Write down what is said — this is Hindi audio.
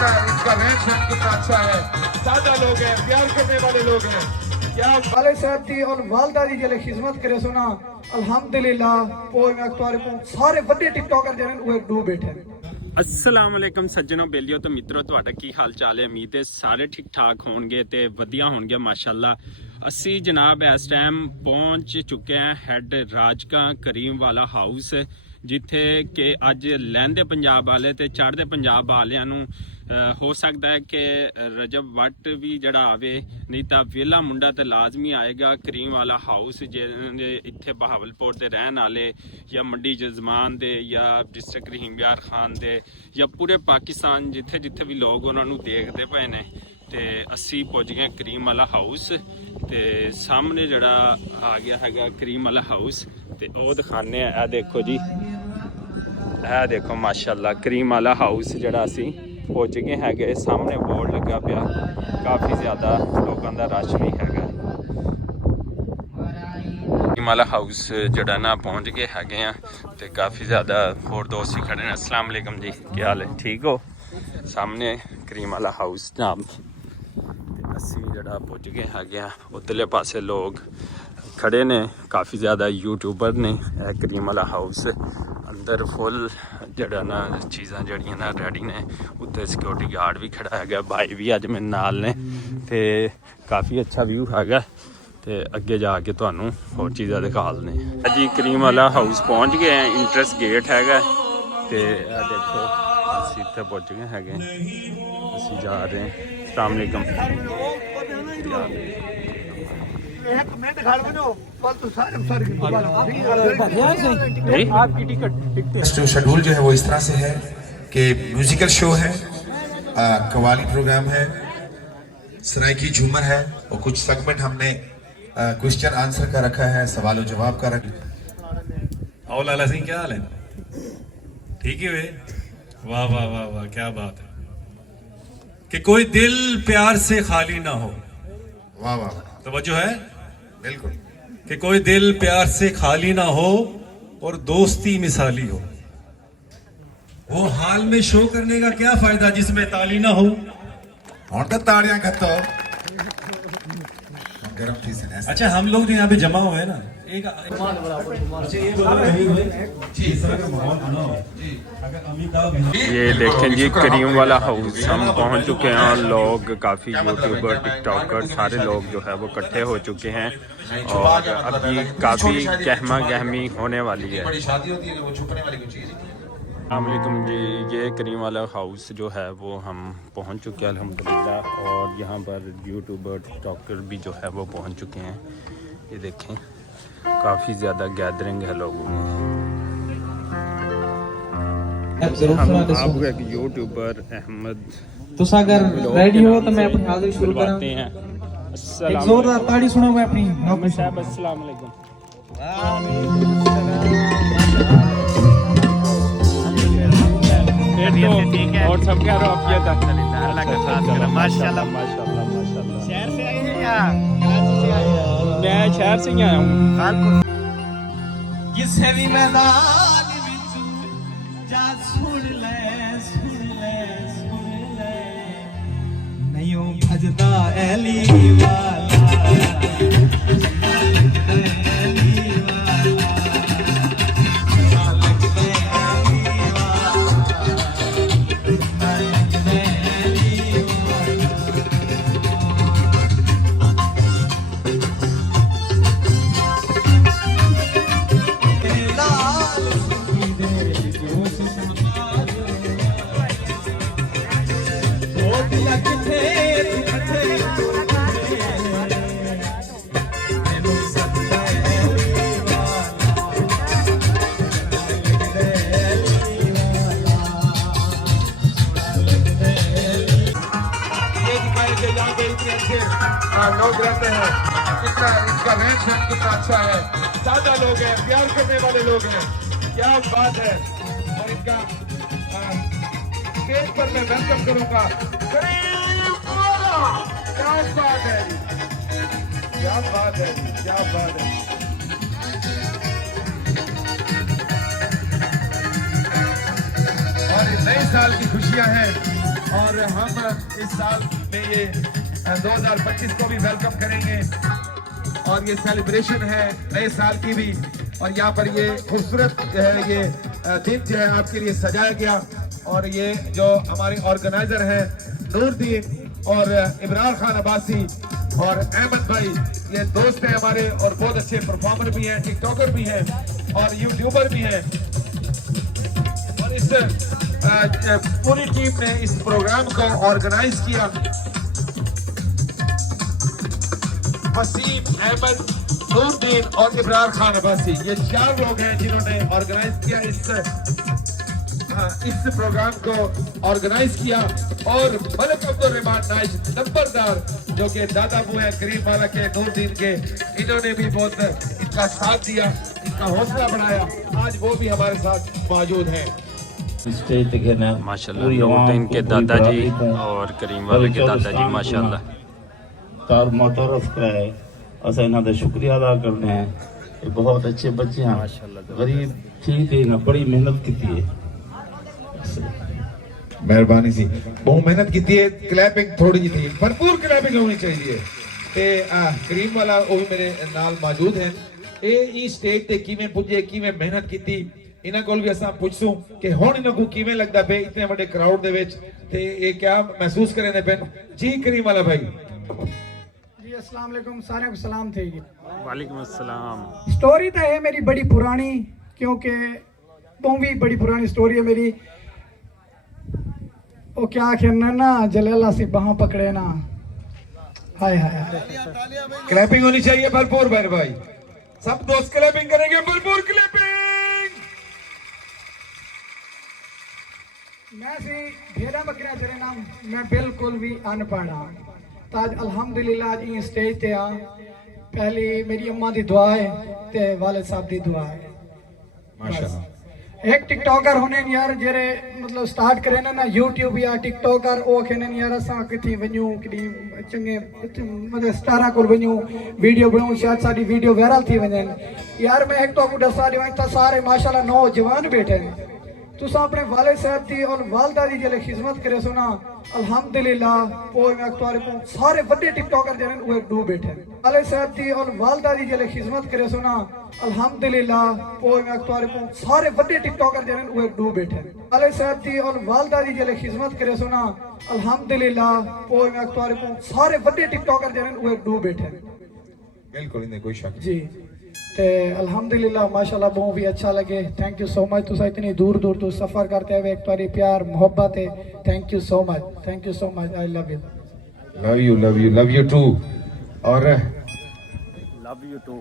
इनका रहन सहन कितना अच्छा है। सादा लोग हैं, प्यार करने वाले लोग हैं। क्या वाले साहब दी और वालदा दी जले खिदमत करे सुना अल्हम्दुलिल्लाह। और मैं तुम्हारे को सारे बड़े टिकटॉकर जने वो डूब बैठे। अस्सलाम वालेकुम सज्जनों बेलियो तो मित्रों ਤੁਹਾਡਾ ਕੀ ਹਾਲ ਚਾਲ ਹੈ। ਉਮੀਦ ਹੈ ਸਾਰੇ ਠੀਕ ਠਾਕ ਹੋਣਗੇ ਤੇ ਵਧੀਆ ਹੋਣਗੇ ਮਾਸ਼ਾਅੱਲਾ। ਅਸੀਂ ਜਨਾਬ ਇਸ ਟਾਈਮ ਪਹੁੰਚ ਚੁੱਕੇ ਹਾਂ ਹੈਡ ਰਾਜਕਾ ਕਰੀਮ ਵਾਲਾ ਹਾਊਸ, ਜਿੱਥੇ ਕਿ ਅੱਜ ਲਹਿੰਦੇ ਪੰਜਾਬ ਵਾਲੇ ਤੇ ਚੜ੍ਹਦੇ ਪੰਜਾਬ ਵਾਲਿਆਂ ਨੂੰ ਹੋ ਸਕਦਾ ਹੈ ਕਿ ਰਜਬ ਵੱਟ ਵੀ ਜਿਹੜਾ ਆਵੇ, ਨਹੀਂ ਤਾਂ ਵਿਹਲਾ ਮੁੰਡਾ ਤੇ ਲਾਜ਼ਮੀ ਆਏਗਾ। ਕਰੀਮ ਵਾਲਾ ਹਾਊਸ ਜਿਹੜੇ ਇੱਥੇ ਬਹਾਵਲਪੁਰ ਦੇ ਰਹਿਣ ਵਾਲੇ ਜਾਂ ਮੰਡੀ ਜਜ਼ਮਾਨ ਦੇ ਜਾਂ ਡਿਸਟ੍ਰਿਕਟ ਰਹੀਮ ਯਾਰ ਖਾਨ ਦੇ ਜਾਂ ਪੂਰੇ ਪਾਕਿਸਤਾਨ ਜਿੱਥੇ ਜਿੱਥੇ ਵੀ ਲੋਕ ਉਹਨਾਂ ਨੂੰ ਦੇਖਦੇ ਪਏ ਨੇ, ਤੇ ਅਸੀਂ ਪਹੁੰਚ ਗਏ ਕਰੀਮ ਵਾਲਾ ਹਾਊਸ। ਤੇ ਸਾਹਮਣੇ ਜਿਹੜਾ ਆ ਗਿਆ ਹੈਗਾ ਕਰੀਮ ਵਾਲਾ ਹਾਊਸ, ਤੇ ਉਹ ਦਿਖਾਣੇ ਆ। ਇਹ ਦੇਖੋ ਜੀ, ਇਹ ਦੇਖੋ ਮਾਸ਼ਾਅੱਲਾ ਕਰੀਮ ਵਾਲਾ ਹਾਊਸ ਜਿਹੜਾ ਅਸੀਂ ਪਹੁੰਚ ਗਏ ਹੈਗੇ। ਸਾਹਮਣੇ ਬੋਰਡ ਲੱਗਾ ਪਿਆ, ਕਾਫੀ ਜ਼ਿਆਦਾ ਲੋਕਾਂ ਦਾ ਰਸ਼ ਵੀ ਹੈਗਾ। ਕਰੀਮ ਵਾਲਾ ਹਾਊਸ ਜਿਹੜਾ ਨਾ ਪਹੁੰਚ ਗਏ ਹੈਗੇ ਆ, ਤੇ ਕਾਫੀ ਜ਼ਿਆਦਾ ਹੋਰ ਦੋਸਤ ਵੀ ਖੜੇ ਨੇ। अस्सलाम वालेकुम जी, ਕੀ ਹਾਲ ਹੈ, ਠੀਕ ਹੋ? ਸਾਹਮਣੇ ਕਰੀਮ ਵਾਲਾ ਹਾਊਸ ਨਾਮ, ਤੇ ਅਸੀਂ ਜਿਹੜਾ ਪਹੁੰਚ ਗਏ ਹੈਗੇ ਆ। ਉੱਧਰਲੇ ਪਾਸੇ ਲੋਕ ਖੜੇ ਨੇ, ਕਾਫੀ ਜ਼ਿਆਦਾ यूट्यूबर ने। करीम वाला हाउस अंदर फुल जड़ा ना चीज़ां जड़ियां ना रेडी ने। उत्ते सिक्योरिटी गार्ड भी खड़ा है, भाई भी अज मेरे नाल ने, ते काफ़ी अच्छा व्यू है। ते अगे जाके तुहानू होर चीज़ां दिखा देने जी। करीम वाला हाउस पहुँच गए हैं, इंट्रस गेट है। ते देखो असीं इत्थे पहुँच गए हैं, असीं जा रहे हैं। अस्सलाम शेड्यूल जो है वो इस तरह से है कि म्यूजिकल शो है, कवाली प्रोग्राम है, सराइकी झूमर है, और कुछ सेगमेंट हमने क्वेश्चन आंसर का रखा है, सवाल जवाब का रखा। और लाला सिंह क्या हाल है? ठीक है वे, वाह वाह वाह वाह, क्या बात है कि कोई दिल प्यार से खाली ना हो। वाह वाह, तवज्जो है, बिल्कुल। कि कोई दिल प्यार से खाली ना हो और दोस्ती मिसाली हो। वो हाल में शो करने का क्या फायदा जिसमें ताली ना हो। और तो ताड़ियां खत्तो गरम चीज है। अच्छा, हम लोग जो यहाँ पे जमा हुए हैं ना, एक ये देखें जी करीम वाला हाउस हम पहुंच चुके हैं, और लोग काफ़ी यूट्यूबर टिकटॉकर सारे लोग जो है वो इकट्ठे हो चुके हैं, और अभी काफ़ी गहमा गहमी होने वाली है। बड़ी शादी होती है वो छुपने वाली कोई चीज। अस्सलामुअलैकुम जी, ये करीम वाला हाउस जो है वो हम पहुंच चुके हैं अल्हम्दुलिल्लाह, और यहाँ पर यूट्यूबर टिकटॉकर भी जो है वो पहुंच चुके हैं। ये देखें काफ़ी ज़्यादा गैदरिंग है लोगों में। हम आपको एक यूट्यूबर अहमद तो अगर रेडी हो तो मैं अपनी हाजिरी शुरू करवाते हैं। एक जोरदार ताड़ी सुनो मैं अपनी नौकरी साहब। अस्सलाम वालेकुम। और सब क्या रौफियत है? माशाल्लाह माशाल्लाह माशाल्लाह। शहर से आए हैं या कराची से आए हैं? मैं शहर से ही आया हूँ। किसे भी मैदान विच जा सुन ले नहीं हो भजदा एली वाला। लोग रहते हैं, कितना इनका रहन सहन कितना अच्छा है। सादा लोग हैं, प्यार करने वाले लोग हैं। क्या बात है। और इनका स्टेज पर मैं वेलकम करूंगा। क्या बात है, क्या बात है, क्या बात है। और नए साल की खुशियां हैं। और हम इस साल में ये 2025 को भी वेलकम करेंगे और ये सेलिब्रेशन है नए साल की भी। और यहाँ पर ये खूबसूरत जो है ये दिन जो है आपके लिए सजाया गया। और ये जो हमारे ऑर्गेनाइजर हैं नूरदीन और इब्रार खान अब्बासी और अहमद भाई, ये दोस्त हैं हमारे और बहुत अच्छे परफॉर्मर भी हैं, टिकटॉकर भी हैं और यूट्यूबर भी हैं। और इस पूरी टीम ने इस प्रोग्राम को ऑर्गेनाइज किया। वसीम, अहमद, नूरदीन और इब्रार खान अब्बासी, ये 4 लोग हैं जिन्होंने ऑर्गेनाइज किया इस प्रोग्राम को ऑर्गेनाइज किया। और मलिक अब्दुल रहमान नाइज नंबरदार जो कि दादाबू है करीम वाला के नूरदीन के, इन्होंने भी बहुत इनका साथ दिया, इनका हौसला बढ़ाया। आज वो भी हमारे साथ मौजूद हैं। माशाल्लाह नूरदीन के दादाजी और करीम वाले के दादाजी माशाल्लाह तार मोतरफ कराए असा इन्हों का शुक्रिया अदा करते हैं। ये बहुत अच्छे बच्चे हैं, गरीब ठीक है ना, बड़ी मेहनत की है। मेहरबानी सी, बहुत मेहनत की है। क्लैपिंग थोड़ी जी थी, भरपूर क्लैपिंग होनी चाहिए। ते करीम वाला वो भी मेरे नाल मौजूद हैं। ये स्टेज ते किवें पुजे, किवें मेहनत की, इन्हां कोल भी असां पुछसूं कि हुण इन्हां को किवें लगदा पे इतने बड़े क्राउड दे विच, ते ये क्या महसूस करे ने पेन जी। करीम वाला भाई जी अस्सलाम वालेकुम, सारे को सलाम थे जी। वालेकुम अस्सलाम। स्टोरी तो है मेरी बड़ी पुरानी, क्योंकि वो भी बड़ी पुरानी स्टोरी है मेरी। वो क्या कहना ना, जलेला से बाह पकड़े ना, हाय हाय। क्लैपिंग होनी चाहिए भरपूर मेरे भाई, सब दोस्त क्लैपिंग करेंगे, भरपूर क्लैपिंग। मैं सी भेड़ा बकरा तेरे नाम, मैं बिल्कुल भी अनपढ़ हाँ। ताज अल्हम्दुलिल्लाह आज ये स्टेज ते आ। पहली मेरी अम्मा दी दुआ है ते वालिद साहब दी दुआ है माशाल्लाह। एक टिकटॉकर होने यार जेरे मतलब स्टार्ट करे ना यूट्यूब या टिकटॉकर ओ कहने यार असा किथे वणू कि चंगे मतलब स्टारा को वणू वीडियो बनाऊं, शायद साडी वीडियो वायरल थी वणन। यार मैं एक तो आपको दसा दिवां, इतना सारे माशाल्लाह नौजवान बैठे हैं। तुसा अपने वाले साहब दी और वालदा दी जेले खिदमत करे सुना अल्हम्दुलिल्लाह। और मैं तुआरे को सारे बड़े टिकटॉकर जने वो डू बैठे वाले साहब दी और वालदा दी जेले खिदमत करे सुना अल्हम्दुलिल्लाह। और मैं तुआरे को सारे बड़े टिकटॉकर जने वो डू बैठे वाले साहब दी और वालदा दी जेले खिदमत करे सुना अल्हम्दुलिल्लाह। और मैं तुआरे को सारे बड़े टिकटॉकर जने वो डू बैठे बिल्कुल इन्हें कोई शक जी। ते अल्हम्दुलिल्लाह माशाल्लाह बहुत भी अच्छा लगे। Thank you so much. तुसा इतनी दूर दूर तो सफर करते हुए एक तुम्हारी प्यार मोहब्बत है। Thank you so much, thank you so much. I love you, love you, love you, love you too. और लव यू टू।